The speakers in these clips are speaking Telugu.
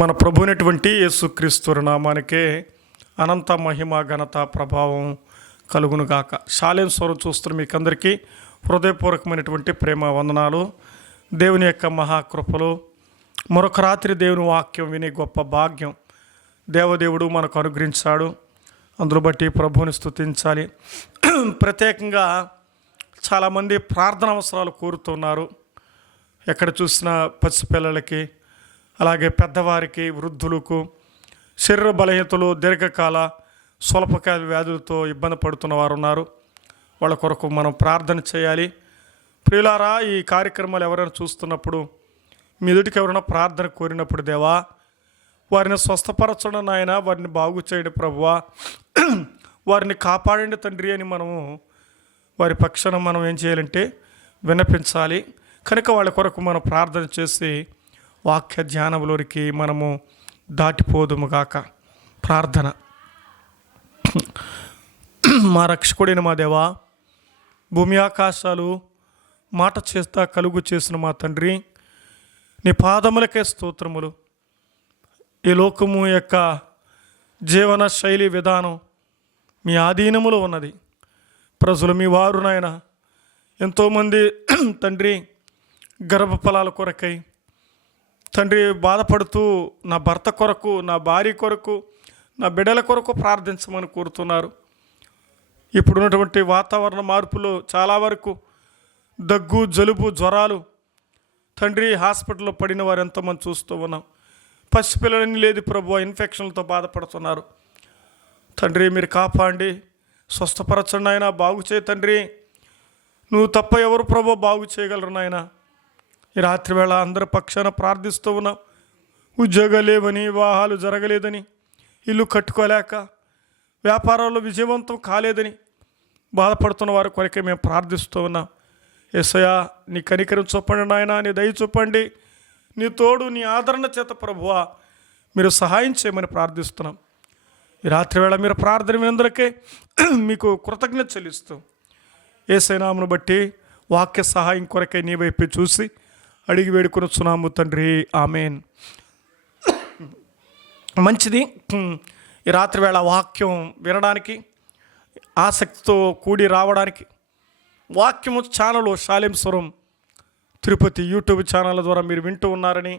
మన ప్రభువైనటువంటి యేసుక్రీస్తు నామానికే అనంత మహిమ ఘనత ప్రభావం కలుగునుగాక. షాలేం స్వరం చూస్తున్న మీకందరికీ హృదయపూర్వకమైనటువంటి ప్రేమ వందనాలు. దేవుని యొక్క మహాకృపలు, మరొక రాత్రి దేవుని వాక్యం వినే గొప్ప భాగ్యం దేవదేవుడు మనకు అనుగ్రహించాడు. అందులో బట్టి ప్రభువుని స్తుతించాలి. ప్రత్యేకంగా చాలామంది ప్రార్థన అవసరాలు కోరుతున్నారు. ఎక్కడ చూసినా పసిపిల్లలకి, అలాగే పెద్దవారికి, వృద్ధులకు, శరీర బలహీనతలు, దీర్ఘకాల స్వల్పకాల వ్యాధులతో ఇబ్బంది పడుతున్న వారు ఉన్నారు. వాళ్ళ కొరకు మనం ప్రార్థన చేయాలి. ప్రియులారా, ఈ కార్యక్రమాలు ఎవరైనా చూస్తున్నప్పుడు మీ ఎదుటికి ఎవరైనా ప్రార్థన కోరినప్పుడు, దేవా వారిని స్వస్థపరచడం నాయన, వారిని బాగు చేయండి ప్రభువా, వారిని కాపాడండి తండ్రి అని మనము వారి పక్షాన మనం ఏం చేయాలంటే విన్నపించాలి. కనుక వాళ్ళ కొరకు మనం ప్రార్థన చేసి వాక్య ధ్యానంలోనికి మనము దాటిపోదుముగాక. ప్రార్థన. మా రక్షకుడైన మా దేవా, భూమి ఆకాశాలు మాట చేస్తా కలుగు చేసిన మా తండ్రి, నీ పాదములకే స్తోత్రములు. ఈ లోకము యొక్క జీవన శైలి విధానం మీ ఆధీనములో ఉన్నది. ప్రజలు మీ వారు నాయన ఎంతోమంది తండ్రి గర్భఫలాల కొరకై తండ్రి బాధపడుతూ నా భర్త కొరకు, నా భార్య కొరకు, నా బిడ్డల కొరకు ప్రార్థించమని కోరుతున్నారు. ఇప్పుడున్నటువంటి వాతావరణ మార్పులో చాలా వరకు దగ్గు, జలుబు, జ్వరాలు తండ్రి హాస్పిటల్లో పడిన వారు ఎంతోమంది చూస్తూ ఉన్నాం. పసిపిల్లలని లేదు ప్రభు, ఇన్ఫెక్షన్లతో బాధపడుతున్నారు. తండ్రి మీరు కాపాడండి, స్వస్థపరచండి నాయన, బాగు చేయి తండ్రి. నువ్వు తప్ప ఎవరు ప్రభు బాగు చేయగలరు నాయన. ఈ రాత్రి వేళ అందరి పక్షాన ప్రార్థిస్తూ ఉన్నాం. ఉద్యోగాలు లేవని, వివాహాలు జరగలేదని, ఇల్లు కట్టుకోలేక, వ్యాపారాల్లో విజయవంతం కాలేదని బాధపడుతున్న వారి కొరకే మేము ప్రార్థిస్తూ ఉన్నాం. యేసయ్యా, నీ కనికరం చూపండి నాయన, నీ దయ చూపండి, నీ తోడు, నీ ఆదరణ చేత ప్రభువా మీరు సహాయం చేయమని ప్రార్థిస్తున్నాం. ఈ రాత్రి వేళ మీరు ప్రార్థన వినందరికీ మీకు కృతజ్ఞత చెల్లిస్తూ యేసయ్య నామమును బట్టి వాక్య సహాయం కొరకై నీ వైపు చూసి అడిగి వేడుకొనుచున్నాము తండ్రి, ఆమేన్. మంచిది. ఈ రాత్రి వేళ వాక్యం వినడానికి, ఆసక్తితో కూడి రావడానికి వాక్యము ఛానల్ షాలేం స్వరం తిరుపతి యూట్యూబ్ ఛానల్ ద్వారా మీరు వింటూ ఉన్నారని,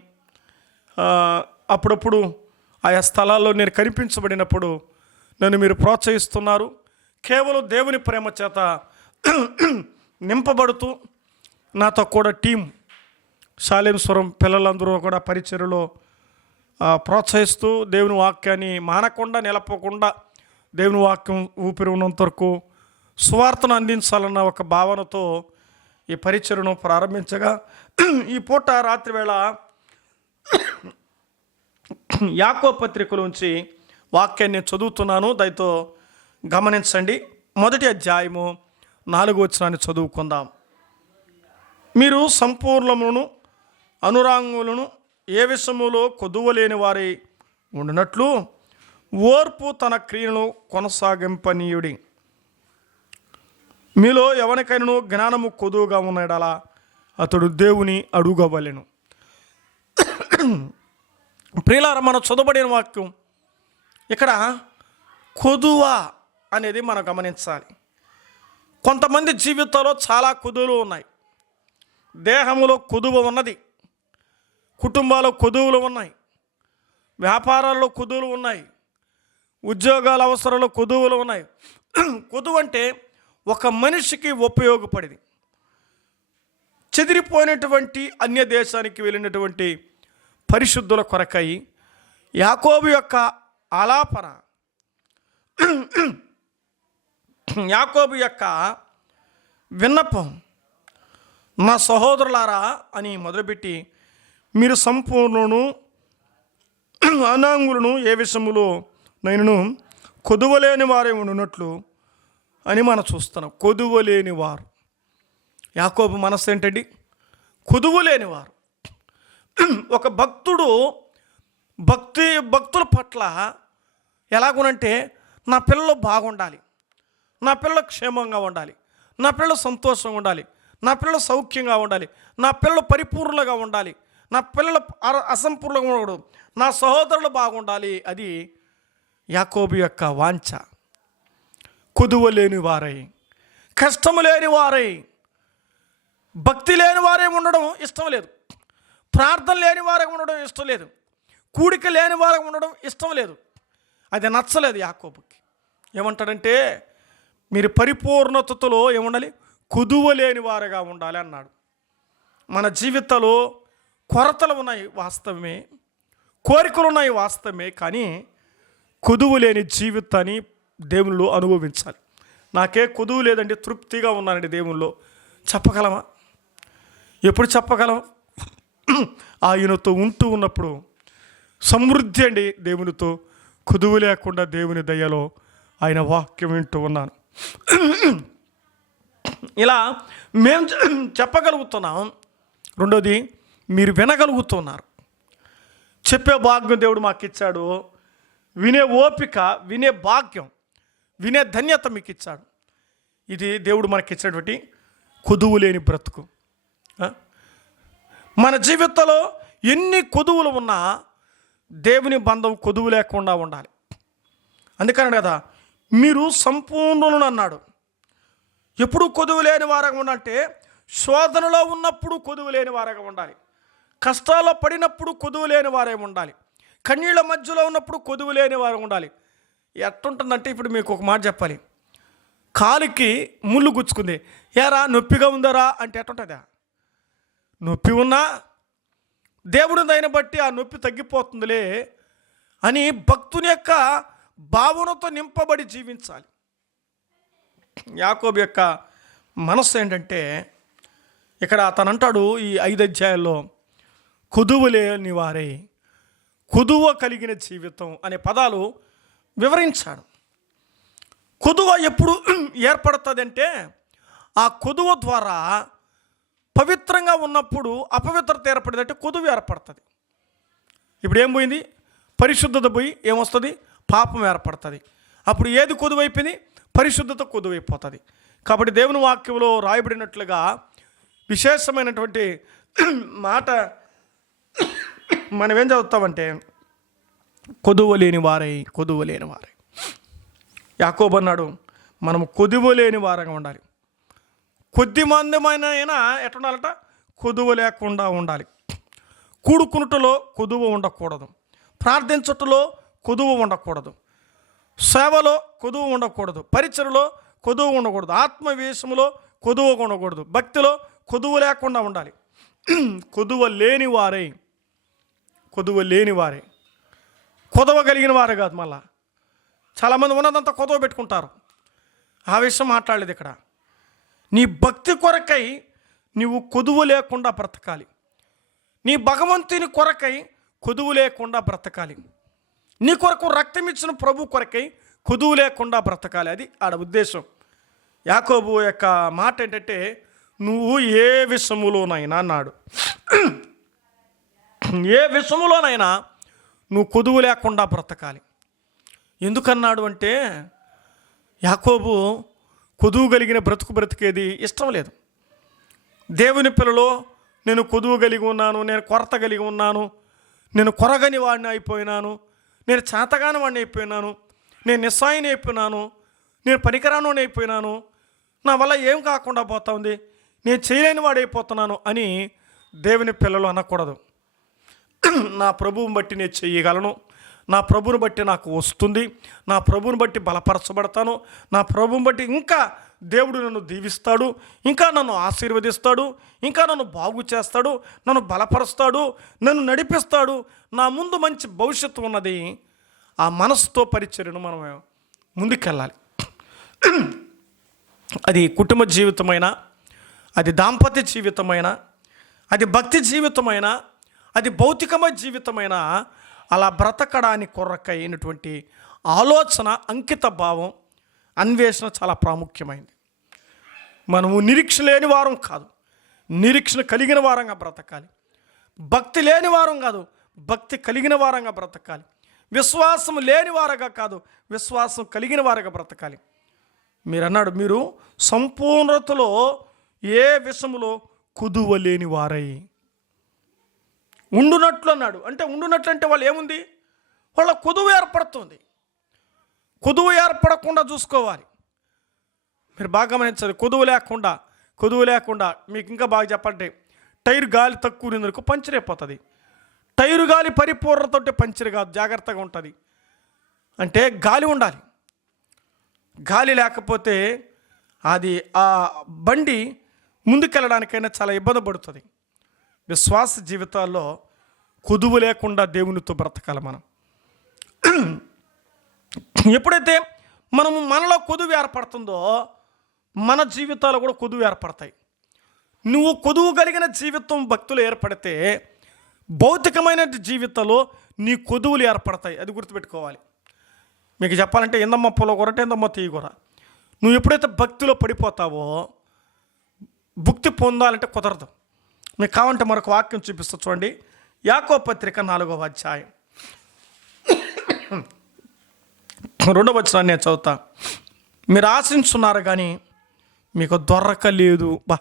అప్పుడప్పుడు ఆయా స్థలాల్లో నేను కనిపించబడినప్పుడు నన్ను మీరు ప్రోత్సహిస్తున్నారు. కేవలం దేవుని ప్రేమ చేత నింపబడుతూ నాతో కూడా టీం షాలేం స్వరం పిల్లలందరూ కూడా పరిచర్యలో ప్రోత్సహిస్తూ దేవుని వాక్యాన్ని మానకుండా, నిలపకుండా దేవుని వాక్యం ఊపిరి ఉన్నంత వరకు సువార్తను అందించాలన్న ఒక భావనతో ఈ పరిచర్యను ప్రారంభించగా, ఈ పూట రాత్రి వేళ యాకోబు పత్రికలోంచి వాక్యాన్ని చదువుతున్నాను. దయతో గమనించండి. మొదటి అధ్యాయము 4వ వచనాన్ని చదువుకుందాం. మీరు సంపూర్ణములను అనురాంగులను ఏ విషయములో కొదువలేని వారి ఉండినట్లు ఓర్పు తన క్రియను కొనసాగింపనీయుడి. మీలో ఎవరికైనా జ్ఞానము కొదువుగా ఉన్నాడలా అతడు దేవుని అడుగవలెను. ప్రియులారా, మనం చదవబడిన వాక్యం ఇక్కడ కొదువ అనేది మనం గమనించాలి. కొంతమంది జీవితంలో చాలా కొదువులు ఉన్నాయి. దేహంలో కొదువ ఉన్నది, కుటుంబాల్లో కొదువులు ఉన్నాయి, వ్యాపారాల్లో కొదువులు ఉన్నాయి, ఉద్యోగాల అవసరాల్లో కొదువులు ఉన్నాయి. కొదువు అంటే ఒక మనిషికి ఉపయోగపడేది. చెదిరిపోయినటువంటి అన్య దేశానికి వెళ్ళినటువంటి పరిశుద్ధుల కొరకై యాకోబు యొక్క ఆలాపన, యాకోబు యొక్క విన్నపం, నా సహోదరులారా అని మొదలుపెట్టి మీరు సంపూర్ణను అనాంగులను ఏ విషయములో నేను కొదువలేని వారే ఉన్నట్లు అని మనం చూస్తున్నాం. కొదువలేని వారు, యాకోబు మనస్సు ఏంటండి? కొదువలేని వారు. ఒక భక్తుడు భక్తుల పట్ల ఎలాగునంటే, నా పిల్లలు బాగుండాలి, నా పిల్లలు క్షేమంగా ఉండాలి, నా పిల్లలు సంతోషంగా ఉండాలి, నా పిల్లలు సౌఖ్యంగా ఉండాలి, నా పిల్లలు పరిపూర్ణంగా ఉండాలి, నా పిల్లలు అసంపూర్ణంగా ఉండకూడదు, నా సహోదరులు బాగుండాలి. అది యాకోబు యొక్క వాంఛ. కొదువ లేని వారై, కష్టము లేని వారై, భక్తి లేని వారే ఉండడం ఇష్టం లేదు, ప్రార్థన లేని వారే ఉండడం ఇష్టం లేదు, కూడిక లేని వారే ఉండడం ఇష్టం లేదు. అది నచ్చలేదు యాకోబుకి. ఏమంటాడంటే, మీరు పరిపూర్ణతలో ఏముండాలి, కొదువ లేని వారుగా ఉండాలి అన్నాడు. మన జీవితంలో కొరతలు ఉన్నాయి వాస్తవమే, కోరికలు ఉన్నాయి వాస్తవమే, కానీ కొదువు లేని జీవితాన్ని దేవునిలో అనుభవించాలి. నాకే కొదువు లేదండి, తృప్తిగా ఉన్నానండి దేవునిలో చెప్పగలమా? ఎప్పుడు చెప్పగలం? ఆయనతో ఉంటూ ఉన్నప్పుడు సమృద్ధి అండి దేవునితో. కొదువు లేకుండా దేవుని దయలో ఆయన వాక్యం వింటూ ఉన్నాను. ఇలా మేము చెప్పగలుగుతున్నాం. రెండోది, మీరు వినగలుగుతున్నారు. చెప్పే భాగ్యం దేవుడు మాకు ఇచ్చాడు. వినే ఓపిక, వినే భాగ్యం, వినే ధన్యత మీకు ఇచ్చాడు. ఇది దేవుడు మనకి ఇచ్చినటువంటి కొదువు లేని బ్రతుకు. మన జీవితంలో ఎన్ని కొదువులు ఉన్నా దేవుని బంధం కొదువు లేకుండా ఉండాలి. అందుకని కదా మీరు సంపూర్ణులను అన్నాడు. ఎప్పుడు కొదువు లేని వారగా ఉండాలంటే, శోధనలో ఉన్నప్పుడు కొదువు లేని వారగా ఉండాలి, కష్టాల్లో పడినప్పుడు కొదువు లేని వారే ఉండాలి, కన్నీళ్ళ మధ్యలో ఉన్నప్పుడు కొదువు లేని వారు ఉండాలి. ఎట్టుంటుందంటే, ఇప్పుడు మీకు ఒక మాట చెప్పాలి. కాలికి ముళ్ళు గుచ్చుకుంది, ఏరా నొప్పిగా ఉందరా అంటే ఎట్టుంటుందా? నొప్పి ఉన్నా దేవుని దయని బట్టి ఆ నొప్పి తగ్గిపోతుందిలే అని భక్తుని యొక్క భావనతో నింపబడి జీవించాలి. యాకోబు యొక్క మనస్సు ఏంటంటే, ఇక్కడ తనంటాడు ఈ 5 అధ్యాయాల్లో, కొదువు లేని వారే, కొదువ కలిగిన జీవితం అనే పదాలు వివరించాడు. కొదువ ఎప్పుడు ఏర్పడుతుంది అంటే, ఆ కొదువ ద్వారా పవిత్రంగా ఉన్నప్పుడు అపవిత్రత ఏర్పడింది. అంటే కొదువ ఏర్పడుతుంది. ఇప్పుడు ఏం పోయింది? పరిశుద్ధత పోయి ఏమొస్తుంది? పాపం ఏర్పడుతుంది. అప్పుడు ఏది కొదువైపోయింది? పరిశుద్ధత కొదువైపోతుంది. కాబట్టి దేవుని వాక్యంలో రాయబడినట్లుగా విశేషమైనటువంటి మాట మనం ఏం చదువుతామంటే, కొదువ లేని వారై, కొదువ లేని వారై. యాకోబు అన్నాడు, మనం కొదువ లేని వారంగా ఉండాలి. కొద్ది మందిమైనా ఎట్లుండాలట? కొదువ లేకుండా ఉండాలి. కూడుకునుటలో కొదువ ఉండకూడదు, ప్రార్థించుటలో కొదువ ఉండకూడదు, సేవలో కొదువ ఉండకూడదు, పరిచయలో కొదువ ఉండకూడదు, ఆత్మవేశములో కొదువ ఉండకూడదు, భక్తిలో కొదువ లేకుండా ఉండాలి. కొదువ లేని వారై, కొదువ లేని వారే, కొదవ కలిగిన వారే కాదు. మళ్ళా చాలామంది ఉన్నదంతా కొదవ పెట్టుకుంటారు. ఆ విషయం మాట్లాడలేదు ఇక్కడ. నీ భక్తి కొరకై నీవు కొదువు లేకుండా బ్రతకాలి. నీ భగవంతుని కొరకై కొదువు లేకుండా బ్రతకాలి. నీ కొరకు రక్తం ఇచ్చిన ప్రభు కొరకై కొదువు లేకుండా బ్రతకాలి. అది ఆడ ఉద్దేశం. యాకోబు యొక్క మాట ఏంటంటే, నువ్వు ఏ విషములోనైనా అన్నాడు, ఏ విషములోనైనా నువ్వు కొదువు లేకుండా బ్రతకాలి. ఎందుకన్నాడు అంటే, యాకోబు కొదువు కలిగిన బ్రతికేది ఇష్టం లేదు. దేవుని పిల్లలో నేను కొదువు కలిగి ఉన్నాను, నేను కొరత కలిగి ఉన్నాను, నేను కొరగని వాడిని అయిపోయినాను, నేను చేతగాని వాడిని అయిపోయినాను, నేను నిస్సాయిని అయిపోయినాను, నేను పనికిరాని అయిపోయినాను, నా వల్ల ఏం కాకుండా పోతా ఉంది, నేను చేయలేని వాడు అయిపోతున్నాను అని దేవుని పిల్లలు అనకూడదు. నా ప్రభువుని బట్టి నేను చేయగలను, నా ప్రభువుని బట్టి నాకు వస్తుంది, నా ప్రభువుని బట్టి బలపరచబడతాను, నా ప్రభువుని బట్టి ఇంకా దేవుడు నన్ను దీవిస్తాడు, ఇంకా నన్ను ఆశీర్వదిస్తాడు, ఇంకా నన్ను బాగు చేస్తాడు, నన్ను బలపరుస్తాడు, నన్ను నడిపిస్తాడు, నా ముందు మంచి భవిష్యత్తు ఉన్నది. ఆ మనసుతో పరిచర్యను మనం ముందుకెళ్ళాలి. అది కుటుంబ జీవితమైనా, అది దాంపత్య జీవితమైనా, అది భక్తి జీవితమైనా, అది భౌతికమైన జీవితమైనా, అలా బ్రతకడానికి కొరకైనటువంటి ఆలోచన, అంకిత భావం, అన్వేషణ చాలా ప్రాముఖ్యమైనది. మనము నిరీక్షణ లేని వారం కాదు, నిరీక్షణ కలిగిన వారంగా బ్రతకాలి. భక్తి లేని వారం కాదు, భక్తి కలిగిన వారంగా బ్రతకాలి. విశ్వాసం లేని వారుగా కాదు, విశ్వాసం కలిగిన వారుగా బ్రతకాలి. మీరు అన్నాడు, మీరు సంపూర్ణతలో ఏ విషయంలో కొదువ లేని వారై ఉండునట్లు అన్నాడు. అంటే ఉండునట్లు అంటే వాళ్ళు ఏముంది, వాళ్ళ కొదువు ఏర్పడుతుంది. కొదువు ఏర్పడకుండా చూసుకోవాలి. మీరు బాగా గమనించాలి. కొదువు లేకుండా మీకు ఇంకా బాగా చెప్పండి, టైర్ గాలి తక్కువ ఉన్నందుకు పంచర్ అయిపోతుంది. టైరు గాలి పరిపూర్ణతో పంచర్ కాదు, జాగ్రత్తగా ఉంటుంది. అంటే గాలి ఉండాలి. గాలి లేకపోతే అది ఆ బండి ముందుకెళ్ళడానికైనా చాలా ఇబ్బంది పడుతుంది. విశ్వాస జీవితాల్లో కొదువు లేకుండా దేవునితో బ్రతకాలి మనం. ఎప్పుడైతే మనలో కొదువు ఏర్పడుతుందో మన జీవితాలు కూడా కొదువు ఏర్పడతాయి. నువ్వు కొదువు కలిగిన జీవితం భక్తులు ఏర్పడితే భౌతికమైన జీవితంలో నీ కొదువులు ఏర్పడతాయి. అది గుర్తుపెట్టుకోవాలి. మీకు చెప్పాలంటే ఎందమ్మ పుల్లకూర అంటే ఎందమ్మ తీయకూర. నువ్వు ఎప్పుడైతే భక్తిలో పడిపోతావో భుక్తి పొందాలంటే కుదరదు. మీకు కావాలంటే మరొక వాక్యం చూపిస్తా చూడండి. యాకోబు పత్రిక 4వ అధ్యాయం 2వ వచనాన్ని నేను చదువుతా. మీరు ఆశించున్నారు కానీ మీకు దొరకలేదు. బా,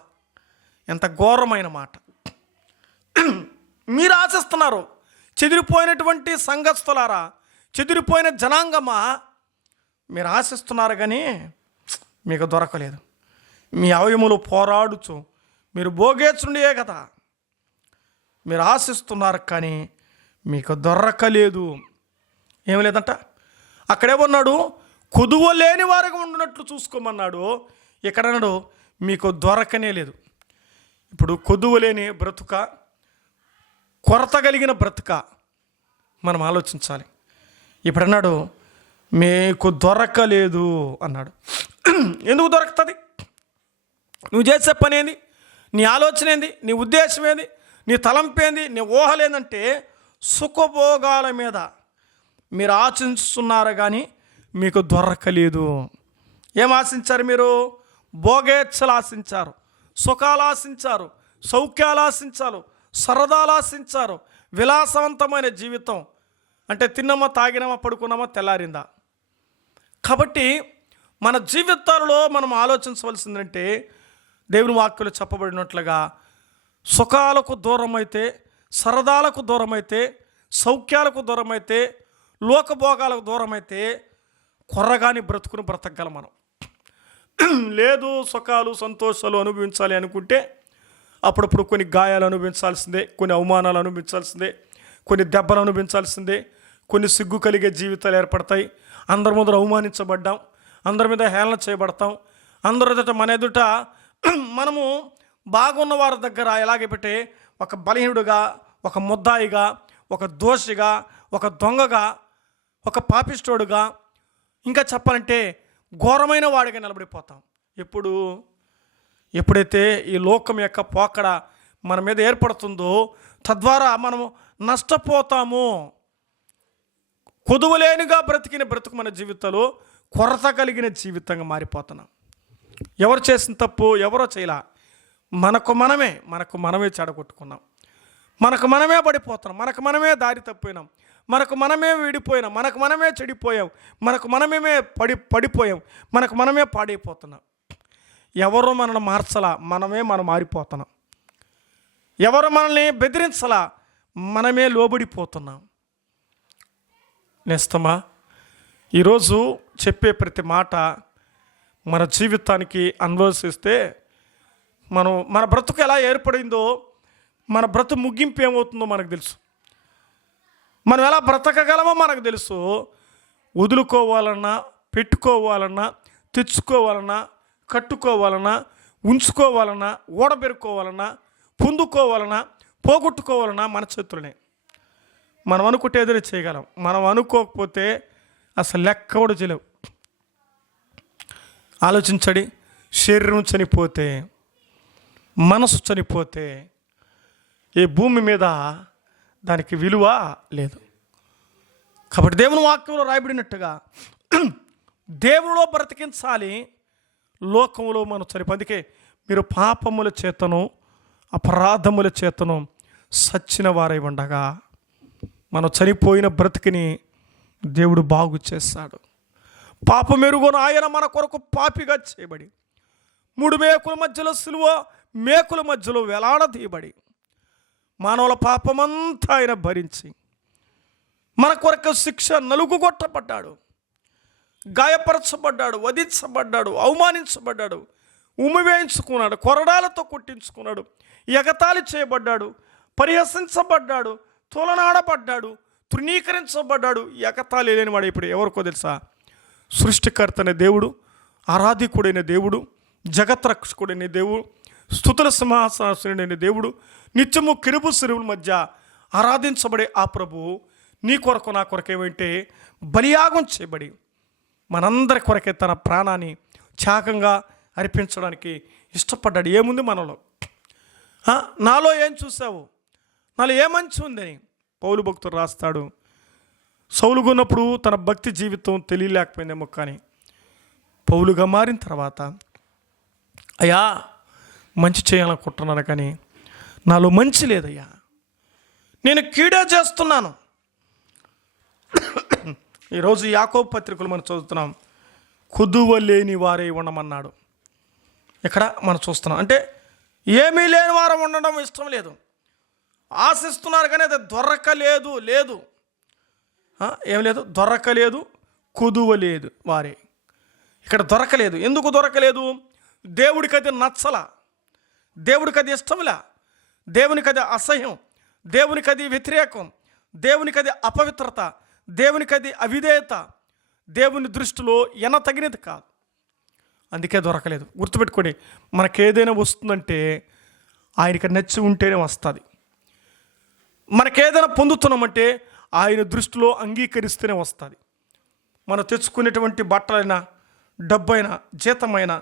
ఎంత ఘోరమైన మాట. మీరు ఆశిస్తున్నారు. చెదిరిపోయినటువంటి సంఘస్థులారా, చెదిరిపోయిన జనాంగమా, మీరు ఆశిస్తున్నారు కానీ మీకు దొరకలేదు. మీ అవయములు పోరాడుచు మీరు భోగేచుండే కదా. మీరు ఆశిస్తున్నారు కానీ మీకు దొరకలేదు. ఏమి లేదంట. అక్కడేమన్నాడు, కొదువ లేని వారికి ఉండినట్లు చూసుకోమన్నాడు. ఇక్కడ అన్నాడు మీకు దొరకనే లేదు. ఇప్పుడు కొదువ లేని బ్రతుక, కొరత కలిగిన బ్రతుక మనం ఆలోచించాలి. ఇప్పుడు అన్నాడు మీకు దొరకలేదు అన్నాడు. ఎందుకు దొరుకుతుంది? నువ్వు చేసే పని ఏంది, నీ ఆలోచన ఏంది, నీ ఉద్దేశం ఏంది, నీ తలంపేంది, నీ ఊహలేదంటే సుఖభోగాల మీద మీరు ఆశిస్తున్నారు కానీ మీకు దొరకలేదు. ఏం ఆశించారు మీరు? భోగేచ్ఛలు ఆశించారు, సుఖాలు ఆశించారు, సౌఖ్యాలు ఆశించారు, సరదాలు ఆశించారు. విలాసవంతమైన జీవితం అంటే తిన్నామా, తాగినామా, పడుకున్నామా, తెల్లారిందా. కాబట్టి మన జీవితాలలో మనం ఆలోచించవలసిందంటే దేవుని వాక్యలు చెప్పబడినట్లుగా సుఖాలకు దూరమైతే, సరదాలకు దూరమైతే, సౌఖ్యాలకు దూరమైతే, లోకభోగాలకు దూరమైతే కొర్రగాని బ్రతుకుని బ్రతకగలం మనం. లేదు సుఖాలు సంతోషాలు అనుభవించాలి అనుకుంటే అప్పుడప్పుడు కొన్ని గాయాలు అనుభవించాల్సిందే, కొన్ని అవమానాలు అనుభవించాల్సిందే, కొన్ని దెబ్బలు అనుభవించాల్సిందే, కొన్ని సిగ్గు కలిగే జీవితాలు ఏర్పడతాయి. అందరి ముందర అవమానించబడ్డాం, అందరి మీద హేళన చేయబడతాం, అందరి ఎదుట మన ఎదుట మనము బాగున్న వారి దగ్గర ఎలాగే పెట్టి ఒక బలహీనుడుగా, ఒక ముద్దాయిగా, ఒక దోషిగా, ఒక దొంగగా, ఒక పాపిష్టోడుగా, ఇంకా చెప్పాలంటే ఘోరమైన వాడిగా నిలబడిపోతాం. ఎప్పుడైతే ఈ లోకం యొక్క పోకడ మన మీద ఏర్పడుతుందో తద్వారా మనము నష్టపోతాము. కొదువలేనిగా బ్రతికిన బ్రతుకు మన జీవితంలో కొరత కలిగిన జీవితంగా మారిపోతున్నాం. ఎవరు చేసిన తప్పు ఎవరో చేయలా, మనకు మనమే చెడగొట్టుకున్నాం, మనకు మనమే పడిపోతున్నాం, మనకు మనమే దారి తప్పినాం, మనకు మనమే విడిపోయినాం, మనకు మనమే చెడిపోయాం, మనకు మనమే పడిపోయాం, మనకు మనమే పాడైపోతున్నాం. ఎవరు మనల్ని మార్చలా, మనం మారిపోతున్నాం. ఎవరు మనల్ని బెదిరించలా, మనమే లోబడిపోతున్నాం. నేస్తమా, ఈరోజు చెప్పే ప్రతి మాట మన జీవితానికి అన్వయిస్తే మన బ్రతుకు ఎలా ఏర్పడిందో, మన బ్రతుకు ముగింపు ఏమవుతుందో మనకు తెలుసు. మనం ఎలా బ్రతకగలమో మనకు తెలుసు. వదులుకోవాలన్నా, పెట్టుకోవాలన్నా, తెచ్చుకోవాలన్నా, కట్టుకోవాలన్నా, ఉంచుకోవాలన్నా, ఓడబెరుకోవాలన్నా, పొందుకోవాలన్నా, పోగొట్టుకోవాలన్నా మన చేతులనే. మనం అనుకుంటే ఏదైనా చేయగలం, మనం అనుకోకపోతే అసలు లెక్క కూడా చేయలేవు. ఆలోచించండి, శరీరం చనిపోతే, మనసు చనిపోతే ఈ భూమి మీద దానికి విలువ లేదు. కాబట్టి దేవుని వాక్యంలో రాయబడినట్టుగా దేవునిలో బ్రతికించాలి, లోకంలో మనం చనిపో. అందుకే మీరు పాపముల చేతను అపరాధముల చేతను సచ్చిన వారై ఉండగా మనం చనిపోయిన బ్రతికిని దేవుడు బాగు చేస్తాడు. పాపమెరుగున ఆయన మన కొరకు పాపిగా చేయబడి 3 మేకుల మధ్యలో సిలువ మేకుల మధ్యలో వేలాడదీయబడి మానవుల పాపమంతా ఆయన భరించి మన కొరకు శిక్ష నలుగుగొట్టబడ్డాడు, గాయపరచబడ్డాడు, వధించబడ్డాడు, అవమానించబడ్డాడు, ఉమ్మివేయించుకున్నాడు, కొరడాలతో కొట్టించుకున్నాడు, ఎగతాళి చేయబడ్డాడు, పరిహసించబడ్డాడు, తోలనాడబడ్డాడు, తృణీకరించబడ్డాడు. ఎగతాళి లేనివాడు ఇప్పుడు ఎవరికో తెలుసా? సృష్టికర్త అనే దేవుడు, ఆరాధికుడైన దేవుడు, జగత్రక్షకుడైన దేవుడు, స్తుతుల సింహాసనాసనుడైన దేవుడు, నిత్యము కిరుబు సిరువుల మధ్య ఆరాధించబడే ఆ ప్రభువు నీ కొరకు నా కొరకు ఏమంటే బలియాగం చేయబడి మనందరి కొరకే తన ప్రాణాన్ని త్యాగంగా అర్పించడానికి ఇష్టపడ్డాడు. ఏముంది మనలో? నాలో ఏం చూసావు, నాలో ఏ మంచి ఉందని పౌలు భక్తుడు రాస్తాడు. సౌలుగున్నప్పుడు తన భక్తి జీవితం తెలియలేకపోయిందేమో, కానీ పౌలుగా మారిన తర్వాత అయ్యా మంచి చేయాలనుకుంటున్నాను, కానీ నాలో మంచి లేదయ్యా, నేను కీడే చేస్తున్నాను. ఈరోజు యాకోబు పత్రికలు మనం చదువుతున్నాం, కుదువ లేని వారే ఉండమన్నాడు. ఇక్కడ మనం చూస్తున్నాం, అంటే ఏమీ లేని వారు ఉండడం ఇష్టం లేదు, ఆశిస్తున్నారు కానీ అది దొరకలేదు. ఏం లేదు, దొరకలేదు, కుదువ లేదు వారే. ఇక్కడ దొరకలేదు. ఎందుకు దొరకలేదు? దేవుడికి అది నచ్చల, దేవుడికి అది ఇష్టంలా, దేవునికి అది అసహ్యం, దేవునికి అది వ్యతిరేకం, దేవునికి అది అపవిత్రత, దేవునికి అది అవిధేయత, దేవుని దృష్టిలో తగినది కాదు. అందుకే దొరకలేదు. గుర్తుపెట్టుకోండి, మనకేదైనా వస్తుందంటే ఆయనకి నచ్చి ఉంటేనే వస్తుంది. మనకేదైనా పొందుతున్నామంటే ఆయన దృష్టిలో అంగీకరిస్తేనే వస్తుంది. మనం తెచ్చుకునేటువంటి బట్టలైనా, డబ్బైనా, జీతమైనా,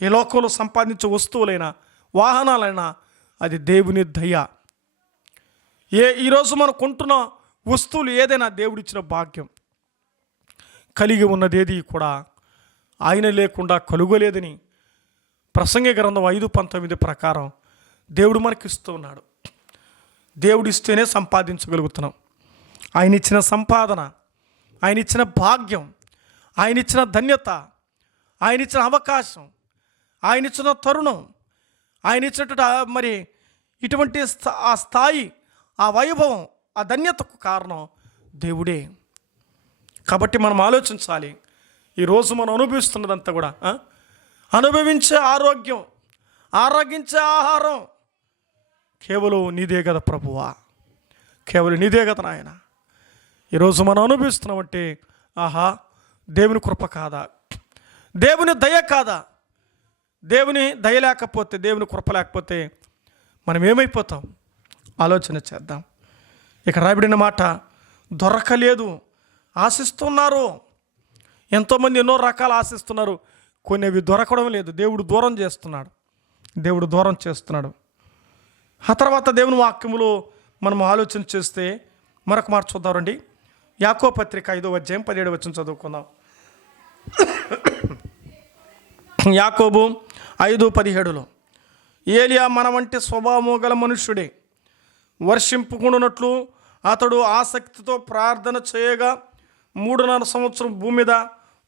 ఈ లోకంలో సంపాదించే వస్తువులైనా, వాహనాలైనా అది దేవుని దయ. ఈరోజు మనం కొంటున్న వస్తువులు ఏదైనా దేవుడిచ్చిన భాగ్యం. కలిగి ఉన్నదేది కూడా ఆయన లేకుండా కలుగలేదని ప్రసంగి గ్రంథం 5:19 ప్రకారం దేవుడు మనకిస్తూ ఉన్నాడు. దేవుడిస్తేనే సంపాదించగలుగుతున్నాం. ఆయన ఇచ్చిన సంపాదన, ఆయన ఇచ్చిన భాగ్యం, ఆయన ఇచ్చిన ధన్యత, ఆయన ఇచ్చిన అవకాశం, ఆయన ఇచ్చిన తరుణం, ఆయన ఇచ్చినటువంటి మరి ఇటువంటి ఆ స్థాయి, ఆ వైభవం, ఆ ధన్యతకు కారణం దేవుడే. కాబట్టి మనం ఆలోచించాలి, ఈరోజు మనం అనుభవిస్తున్నదంతా కూడా అనుభవించే ఆరోగ్యం, ఆరోగించే ఆహారం కేవలం నీదే కదా ప్రభువా, కేవలం నీదే కదా నాయన. ఈరోజు మనం అనుభవిస్తున్నామంటే ఆహా దేవుని కృప కాదా, దేవుని దయ కాదా? దేవుని దయ లేకపోతే, దేవుని కృప లేకపోతే మనం ఏమైపోతాం? ఆలోచన చేద్దాం. ఇక రాయబడిన మాట, దొరకలేదు, ఆశిస్తున్నారు. ఎంతోమంది ఎన్నో రకాలు ఆశిస్తున్నారు, కొన్ని అవి దొరకడం లేదు. దేవుడు దూరం చేస్తున్నాడు, దేవుడు దూరం చేస్తున్నాడు. ఆ తర్వాత దేవుని వాక్యములో మనం ఆలోచన చేస్తే మరొక మాట చూద్దామండి. యాకోబు పత్రిక 5వ అధ్యాయం 17వ వచనం చదువుకుందాం. యాకోబు 5:17లో, ఏలియా మన వంటి స్వభావము గల మనుష్యుడే, వర్షింపుకుండునట్లు అతడు ఆసక్తితో ప్రార్థన చేయగా 3.5 సంవత్సరం భూమి మీద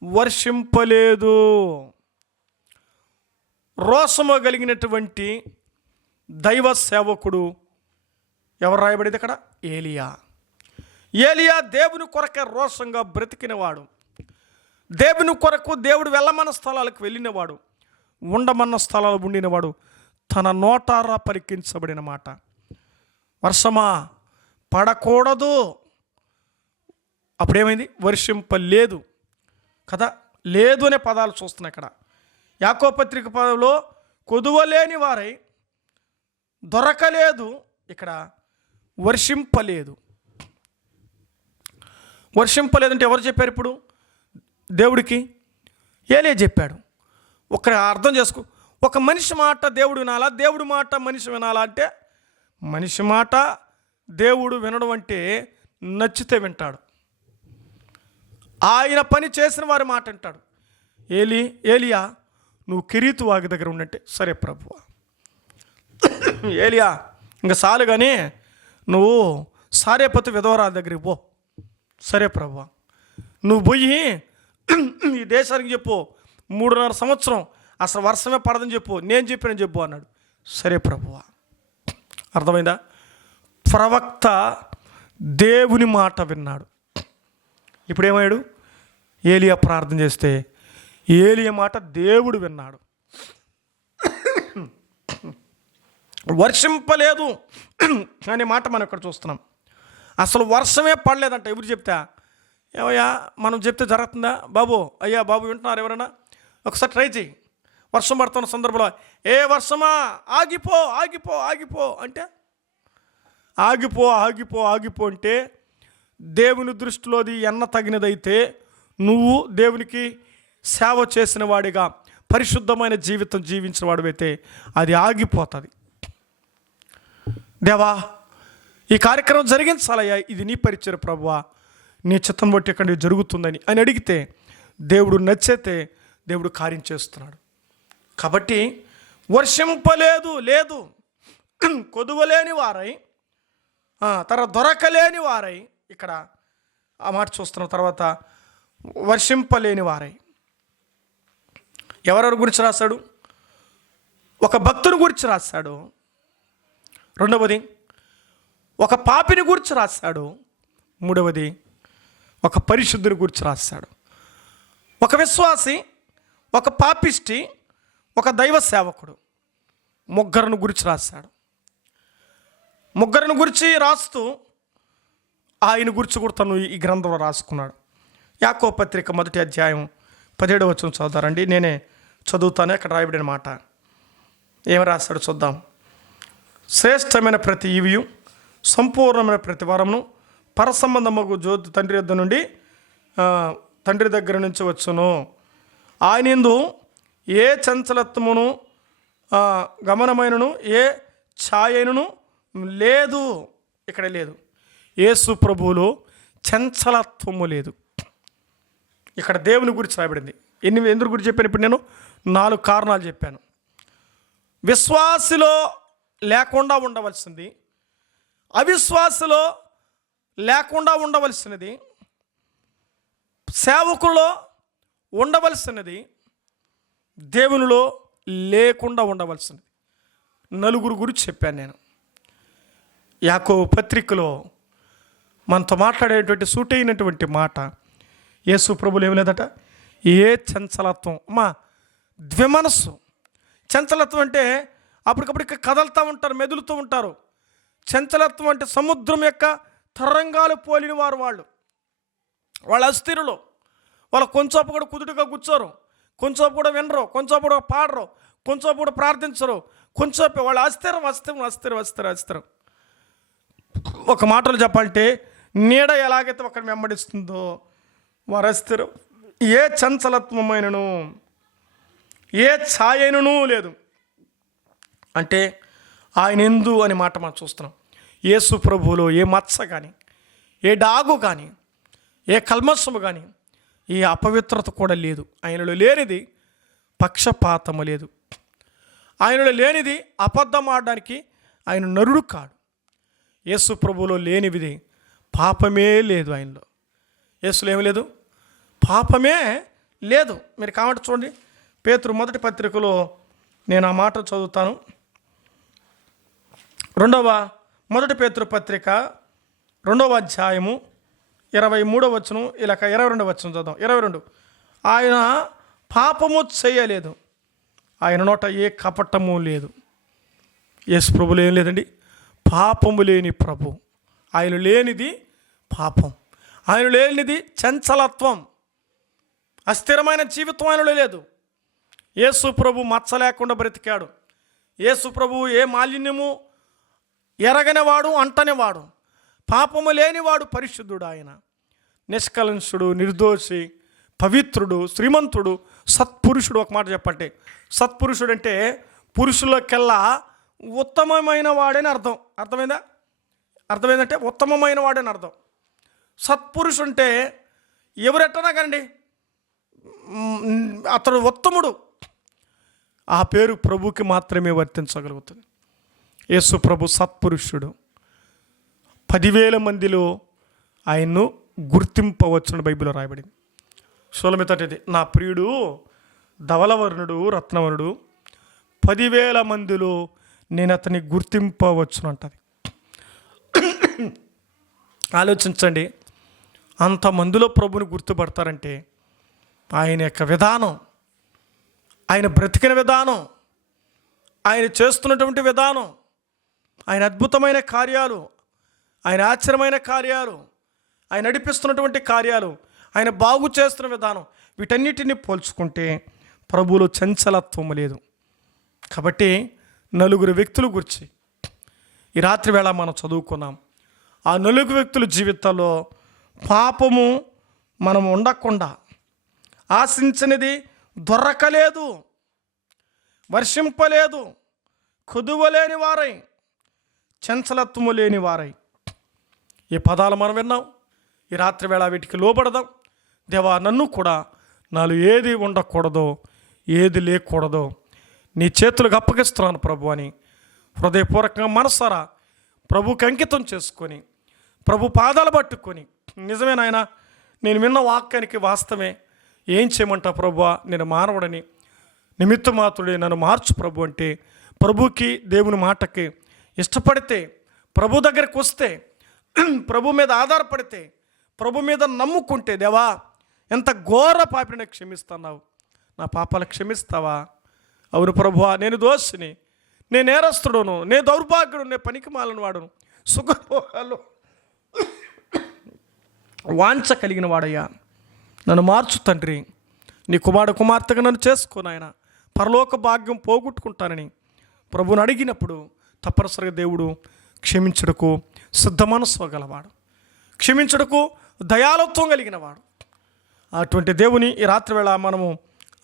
వర్షింపలేదు. రోషము కలిగినటువంటి దైవ సేవకుడు ఎవరు రాయబడేది ఇక్కడ? ఏలియా. ఏలియా దేవుని కొరకే రోషంగా బ్రతికినవాడు, దేవుని కొరకు దేవుడు వెళ్ళమన్న స్థలాలకు వెళ్ళినవాడు, ఉండమన్న స్థలాలు ఉండినవాడు. తన నోటారా పలికించబడిన మాట, వర్షమా పడకూడదు. అప్పుడేమైంది? వర్షింపలేదు కదా. లేదు అనే పదాలు చూస్తున్నాయి ఇక్కడ. యాకోబు పత్రిక పదంలో కొదువలేని వారై, దొరకలేదు, ఇక్కడ వర్షింపలేదు. వర్షింపలేదంటే ఎవరు చెప్పారు? ఇప్పుడు దేవుడికి ఏలియా చెప్పాడు. ఒక అర్థం చేసుకో, ఒక మనిషి మాట దేవుడు వినాలా, దేవుడి మాట మనిషి వినాలా? అంటే మనిషి మాట దేవుడు వినడం అంటే నచ్చితే వింటాడు, ఆయన పని చేసిన వారి మాట అంటాడు. ఏలియా నువ్వు కెరీతు వాగి దగ్గర ఉన్నట్టే, సరే ప్రభువా. ఏలియా ఇంకా చాలు కానీ నువ్వు సారేపతి విధవరాల దగ్గరికి పో, సరే ప్రభువా. నువ్వు పోయి ఈ దేశానికి చెప్పు 3.5 సంవత్సరం అసలు వర్షమే పడదని చెప్పు, నేను చెప్పిన చెప్పు అన్నాడు. సరే ప్రభువా. అర్థమైందా? ప్రవక్త దేవుని మాట విన్నాడు. ఇప్పుడేమయ్యాడు? ఏలియా ప్రార్థన చేస్తే ఏలియా మాట దేవుడు విన్నాడు. వర్షింపలేదు అనే మాట మనం ఇక్కడ చూస్తున్నాం. అసలు వర్షమే పడలేదంట. ఎవరు చెప్తా? ఏమయ్యా మనం చెప్తే జరుగుతుందా? బాబు, అయ్యా బాబు వింటున్నారు ఎవరైనా? ఒకసారి ట్రై చేయి. వర్షం పడుతున్న సందర్భంలో, ఏ వర్షమా ఆగిపో ఆగిపో ఆగిపో అంటే, ఆగిపో ఆగిపో ఆగిపో అంటే దేవుని దృష్టిలోది ఎన్న తగినదైతే, నువ్వు దేవునికి సేవ చేసిన వాడిగా పరిశుద్ధమైన జీవితం జీవించిన వాడివైతే అది ఆగిపోతుంది. దేవా, ఈ కార్యక్రమం జరిగించాలయ్యా, ఇది నీ పరిచయం ప్రభువా, నీ చిత్తం బట్టి ఇక్కడ జరుగుతుందని అని అడిగితే, దేవుడు నచ్చితే దేవుడు కార్యం చేస్తున్నాడు. కాబట్టి వర్షింపలేదు లేదు, కొదువలేని వారై, తర్వాత దొరకలేని వారై, ఇక్కడ ఆ మాట చూస్తున్న తర్వాత వర్షింపలేని వారై. ఎవరెవరి గురించి రాశాడు? ఒక భక్తుని గురించి రాశాడు. రెండవది ఒక పాపిని గురించి రాశాడు. మూడవది ఒక పరిశుద్ధుని గురించి రాశాడు. ఒక విశ్వాసి, ఒక పాపిష్టి, ఒక దైవ సేవకుడు, ముగ్గురుని గురించి రాశాడు. ముగ్గురిని గురించి రాస్తూ ఆయన గురించి కూడా తను ఈ గ్రంథంలో రాసుకున్నాడు. యాకోబు పత్రిక 1వ అధ్యాయం 17వ వచనం చదువుతారండి. నేనే చదువుతానే, అక్కడ రాయబడిన మాట ఏమి రాశాడు చూద్దాం. శ్రేష్టమైన ప్రతి ఈవియు, సంపూర్ణమైన ప్రతి వరమును పరసంబంధముకు జ్యోతి తండ్రి దగ్గర నుంచి వచ్చును. ఆయన యందు ఏ చంచలత్వమును గమనమైనను ఏ ఛాయను లేదు. ఇక్కడ లేదు. యేసు ప్రభువులో చంచలత్వము లేదు. ఇక్కడ దేవుని గురించి రాయబడింది. ఎందుకు గురించి చెప్పాను? ఇప్పుడు నేను 4 కారణాలు చెప్పాను. విశ్వాసిలో లేకుండా ఉండవలసింది, అవిశ్వాసలో లేకుండా ఉండవలసినది, సేవకుల్లో ఉండవలసినది, దేవునిలో లేకుండా ఉండవలసినది. 4 గురించి చెప్పాను నేను. యాకోబు పత్రికలో మనతో మాట్లాడేటువంటి సూటైనటువంటి మాట, యేసు ప్రభులు ఏమి లేదట, ఏ చంచలత్వం, ద్విమనస్సు. చంచలత్వం అంటే అప్పటికప్పటికి కదలుతూ ఉంటారు, మెదులుతూ ఉంటారు. చంచలత్వం అంటే సముద్రం యొక్క తరంగాలు పోలిన వారు. వాళ్ళ అస్థిరులు. వాళ్ళు కొంచెంసేపు కూడా కుదుటిగా కూర్చోరు, కొంచెంసేపు కూడా వినరు, కొంచెంసేపు కూడా పాడరు, కొంచెంసేపు కూడా ప్రార్థించరు. కొంచెంసేపు వాళ్ళ అస్థిరం. ఒక మాటలు చెప్పాలంటే నీడ ఎలాగైతే ఒకరిని వెంబడిస్తుందో వారు అస్థిరం. ఏ చంచలత్వమైనను ఏ ఛాయను లేదు. అంటే ఆయన ఎందు అనే మాట మనం చూస్తున్నాం. యేసు ప్రభువులో ఏ మచ్చ కానీ, ఏ డాగు కానీ, ఏ కల్మషము కానీ, ఏ అపవిత్రత కూడా లేదు. ఆయనలో లేనిది పక్షపాతము లేదు. ఆయనలో లేనిది అబద్ధం ఆడడానికి ఆయన నరుడు కాడు. యేసు ప్రభువులో లేనివిది పాపమే లేదు. ఆయనలో యేసులో ఏమి లేదు, పాపమే లేదు. మీరు కావాలంటే చూడండి, పేతురు 1వ పత్రికలో నేను ఆ మాట చదువుతాను. 1 పేతురు పత్రిక 2వ అధ్యాయము 23వ వచనం, ఇలా 22వ వచనం చదువుదాం. 22. ఆయన పాపము చేయలేదు, ఆయన నోట ఏ కపటము లేదు. యేసు ప్రభులో ఏం లేదండి, పాపము లేని ప్రభు. ఆయన లేనిది పాపం, ఆయన లేనిది చంచలత్వం, అస్థిరమైన జీవితం ఆయనలో లేదు. యేసు ప్రభు మచ్చ లేకుండా బ్రతికాడు. యేసు ప్రభు ఏ మాలిన్యము ఎరగనివాడు, అంటనివాడు, పాపము లేనివాడు, పరిశుద్ధుడు. ఆయన నిష్కలంషుడు, నిర్దోషి, పవిత్రుడు, శ్రీమంతుడు, సత్పురుషుడు. ఒక మాట చెప్పంటే, సత్పురుషుడు అంటే పురుషులకెల్లా ఉత్తమమైన వాడని అర్థం. అర్థమైందంటే ఉత్తమమైన వాడని అర్థం. సత్పురుషుడు అంటే ఎవరెట్టనా కండి, అతడు ఉత్తముడు. ఆ పేరు ప్రభుకి మాత్రమే వర్తించగలుగుతుంది. యేసు ప్రభు సత్పురుషుడు. 10,000 మందిలో ఆయన్ను గుర్తింపవచ్చును బైబిల్లో రాయబడింది. షోలమితటిది, నా ప్రియుడు ధవలవర్ణుడు, రత్నవర్ణుడు, 10,000 మందిలో నేను అతన్ని గుర్తింపవచ్చును అంటది. ఆలోచించండి, అంతమందిలో ప్రభుని గుర్తుపడతారంటే ఆయన యొక్క విధానం, ఆయన బ్రతికిన విధానం, ఆయన చేస్తున్నటువంటి విధానం, ఆయన అద్భుతమైన కార్యాలు, ఆయన ఆశ్చర్యమైన కార్యాలు, ఆయన నడిపిస్తున్నటువంటి కార్యాలు, ఆయన బాగు చేస్తున్న విధానం, వీటన్నిటిని పోల్చుకుంటే ప్రభువులో చంచలత్వం లేదు. కాబట్టి నలుగురు వ్యక్తుల గురించి ఈ రాత్రి వేళ మనం చదువుకున్నాం. ఆ నలుగురు వ్యక్తుల జీవితాల్లో పాపము మనం ఉండకుండా, ఆశించినది దొరకలేదు, వర్షింపలేదు, కుదువలేని వారై, చంచలత్వము లేని వారై, ఈ పదాలు మనం విన్నాం. ఈ రాత్రి వేళ వీటికి లోబడదాం. దేవా, నన్ను కూడా నాలో ఏది ఉండకూడదో, ఏది లేకూడదో నీ చేతులకు అప్పగిస్తున్నాను ప్రభు అని హృదయపూర్వకంగా మనసారా ప్రభుకి అంకితం చేసుకొని, ప్రభు పాదాలు పట్టుకొని, నిజమే నాయన, నేను విన్న వాక్యానికి వాస్తవమే, ఏం చేయమంటా ప్రభువా, నేను మానవుడని, నిమిత్తమాత్రుడే, నన్ను మార్చు ప్రభు అంటే, ప్రభుకి దేవుని మాటకి ఇష్టపడితే, ప్రభు దగ్గరికి వస్తే, ప్రభు మీద ఆధారపడితే, ప్రభు మీద నమ్ముకుంటే, దేవా ఎంత ఘోర పాపిని క్షమిస్తున్నావు, నా పాపాలు క్షమిస్తావా? అవును ప్రభువా, నేను దోషిని, నేను నేరస్తుడును, నేను దౌర్భాగ్యుడు, నేను పనికి మాలిన వాడును, సుఖభోగాలు వాంఛ కలిగిన వాడయ్యా, నన్ను మార్చు తండ్రి, నీ కుమార్తెగా నన్ను చేసుకో నాయన, పరలోక భాగ్యం పోగొట్టుకుంటానని ప్రభువుని అడిగినప్పుడు తప్పనిసరిగా దేవుడు క్షమించుటకు సిద్ధ మనస్సు గలవాడు, క్షమించుటకు దయాళత్వం కలిగిన వాడు. అటువంటి దేవుని ఈ రాత్రి వేళ మనము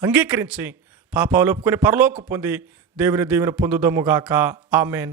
అంగీకరించి పాపాలు ఒప్పుకొని పరలోక పొంది దేవుని దీవెన పొందుదముగాక. ఆమెన్.